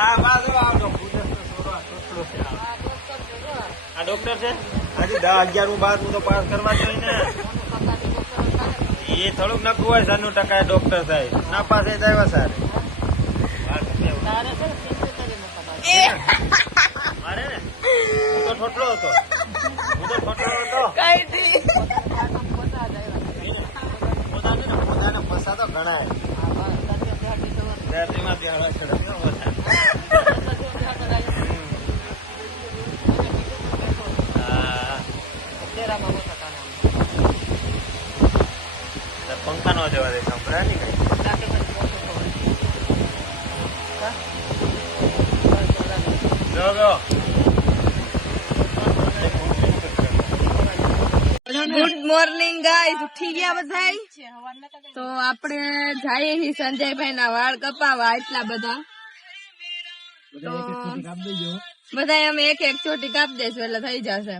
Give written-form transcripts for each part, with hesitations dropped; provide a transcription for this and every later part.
આ બાજુ આવજો આ ડોક્ટર છે હજી 10, 11, 12 તો પાસ કરવા જોઈએ ને એ થોડુંક નકરું હોય 90% ડોક્ટર સાહેબ ના પાસે જ આવ્યા સાહેબ મારે ને હું તો ઠોટલો હતો પોતાને પસા તો ઘણા ધરતીમાં બેહાડવા ચડે પંખા નો જવા દે સંભળાય નહીં કઈ ગુડ મોર્નિંગ ગાઈસ, ઉઠી ગયા બધા? તો આપણે જઈએ છીએ સંજયભાઈ ના વાળ કપાવા. એટલા બધા તો બધા અમે એક ચોટી કાપ દઈશું એટલે થઈ જશે.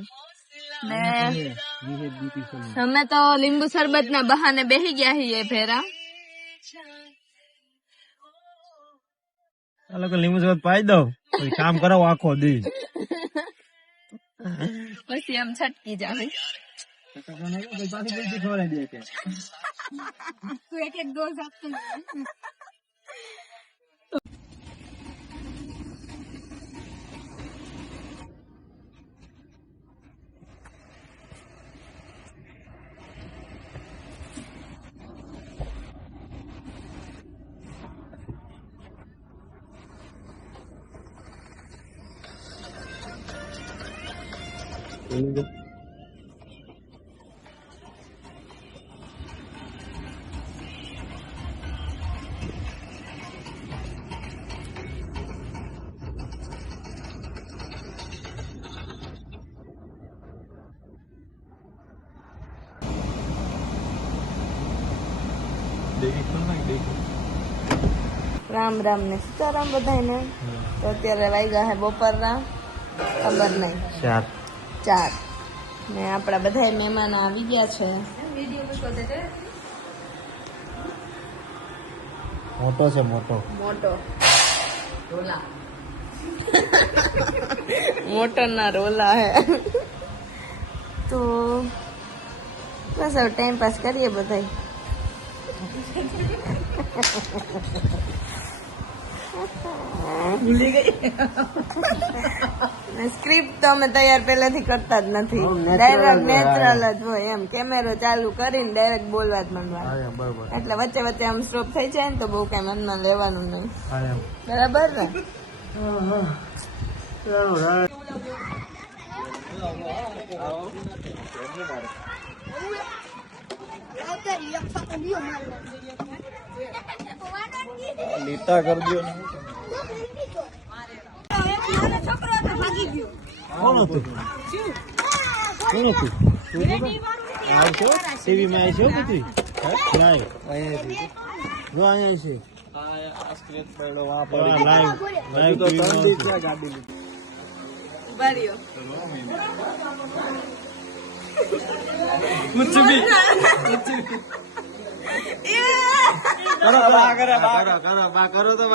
ને અમે તો લીંબુ શરબત ના બહાને બેસી ગયા છીએ ફેરા. લીંબુ શરબત પાઈ દો કામ કરો આખો દી પછી એમ છટકી જાય. એક ડોઝ આપતો રામ રામ ને સીતારામ બધાને. તો અત્યારે વાગ્યા હે બપોરના ખબર નહીં 4 ને આપડા બધા મહેમાન આવી ગયા છે. મોટો છે મોટો રોલા મોટર ના રોલા હે. તો બસ હવે ટાઈમ પાસ કરીએ બધા. ભૂલી ગઈ. સ્ક્રિપ્ટ તો અમે તૈયાર પહેલાથી કરતા જ નથી. ડાયરેક્ટ નેચરલ જ હોય એમ. કેમેરો ચાલુ કરીને ડાયરેક્ટ બોલવા જ માંડવાનું. એટલે વચ્ચે વચ્ચે આમ સ્ટોપ થઈ જાય ને તો બહુ કઈ મનમાં લેવાનું નહીં. બરાબર ને? લીટા કરજો ને. કોણ હતું આવશો ટીવી માં આવશો બધું લાઈવ જો અહીંયા છે કરો તો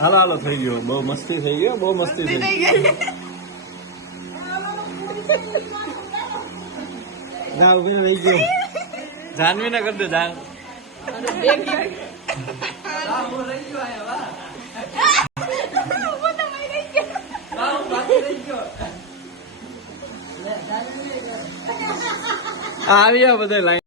હાલો થઈ ગયો. બહુ મસ્તી થઈ ગયો. ના ઉભી રહી ગયો. જાનવી ના કરી દે જાન. આવ્યા બધા લાઈન.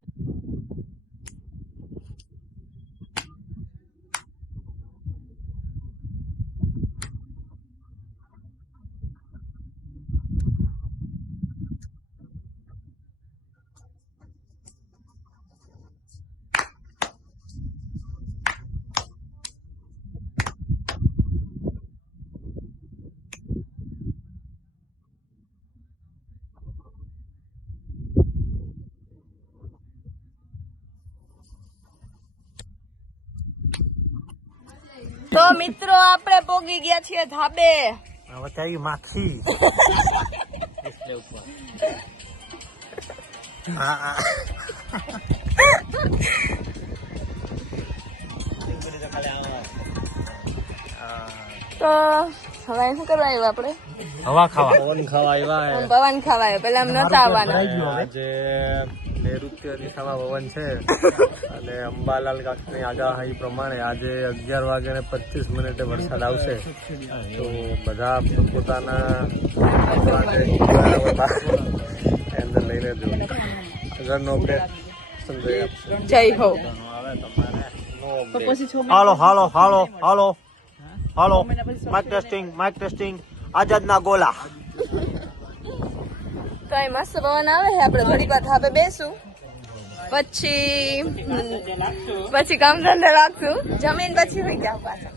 તો મિત્રો આપણે પોગી ગયા છીએ ધાબે. હવે માખી તો હવે શું કરવા આવ્યા આપણે? હવા ખાવા, પવન ખાવા આવ્યા. પવન ખાવા આવ્યા, પેલા આમ નતા આવવાના. આજે નૈઋત્ય દિશામાં પવન છે અને અંબાલાલ કાકની આગાહી પ્રમાણે આજે 11:25 વરસાદ આવશે. તો બધા પોતાના અંદર લઈને જો આગળનો અપડેટ સંજય આપશે. જય હો. હાલો હાલો હાલો હાલો હાલો માઇક ટેસ્ટિંગ આઝાદના ગોલા. કઈ મસ્ત પવન આવે છે, આપણે થોડીક વાર ધાબે બેસું, પછી કામ ધંધા રાખશું, જમીન પછી હોઈ જાવ પાછા.